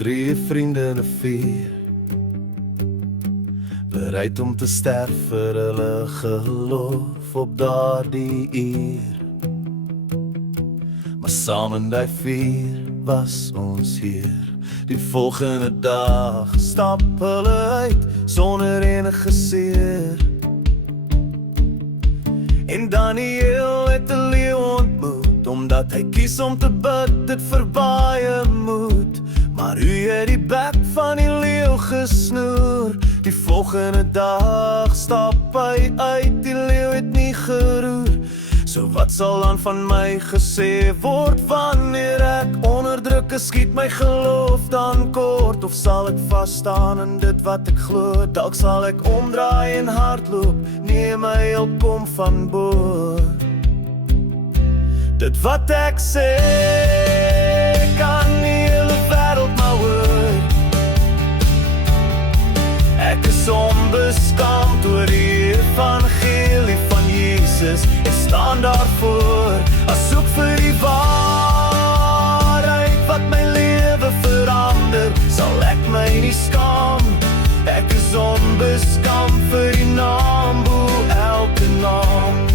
3 vriende en 'n 4, bereid om te sterf vir hulle geloof op daardie uur. Maar saam in die 4 was ons hier. Die volgende dag stap hulle uit sonder enige seer. En Daniel het 'n leeu ontmoet, omdat hy kies om te bid, dit verbaai moet. Maar hoe het die bek van die leeu gesnoer? Die volgende dag stap hy uit, die leeu het nie geroer. So wat sal dan van my gesê word, wanneer ek onderdruk skiet my geloof dan kort? Of sal ek vasstaan in dit wat ek glo? Dalk sal ek omdraai en hardloop, nee my hulp kom van bo. Dit wat ek sê kan nie hele wêreld maar hoor. Ek is onbeskaamd oor die evangelie van Jesus. Ek staan daarvoor, as soek vir die waarheid wat my lewe verander, sal ek my nie skaam. Ek is onbeskaamd vir die naam bo elke naam.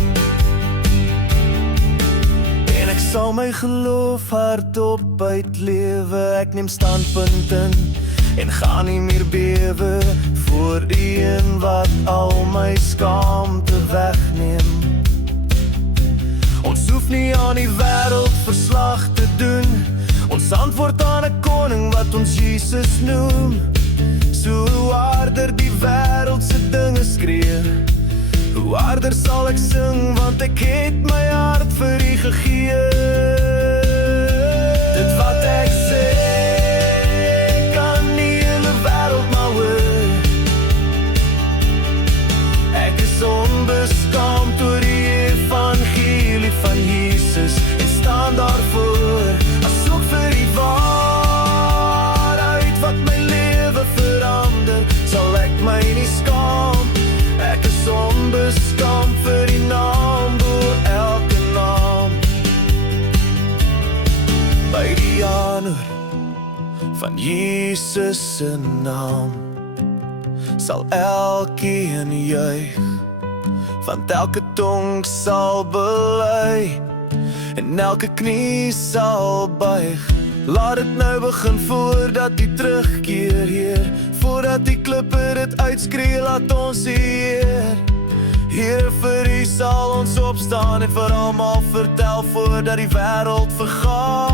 En ek sal my geloof hardop uitlewe. Ek neem standpunt in en gaan nie meer bewe voor die een wat al my skaamte wegneem. Ons hoef nie aan die wêreld verslag te doen. Ons antwoord aan 'n koning wat ons Jesus noem. So hoe harder die wêreld se dinge skree, hoe harder sal ek sing, want ek het my hart vir U gegee. Dit wat ek sê kan nie hele wêreld maar hoor. Ek is onbeskaamd oor die evangelie van Jesus en staan daarvoor, as soek vir die waarheid wat my lewe verander, sal ek my nie skaam. Ek is onbeskaamd vir die naam bo elke naam. By die aanhoor van Jesus se naam sal elkeen juig, want elke tong sal bely en elke knie sal buig. Laat dit nou begin voordat U terugkeer, Heer, voordat die klippe dit uitskree, laat ons U eer. Here, vir U sal ons opstaan en vir almal vertel voordat die wêreld vergaan.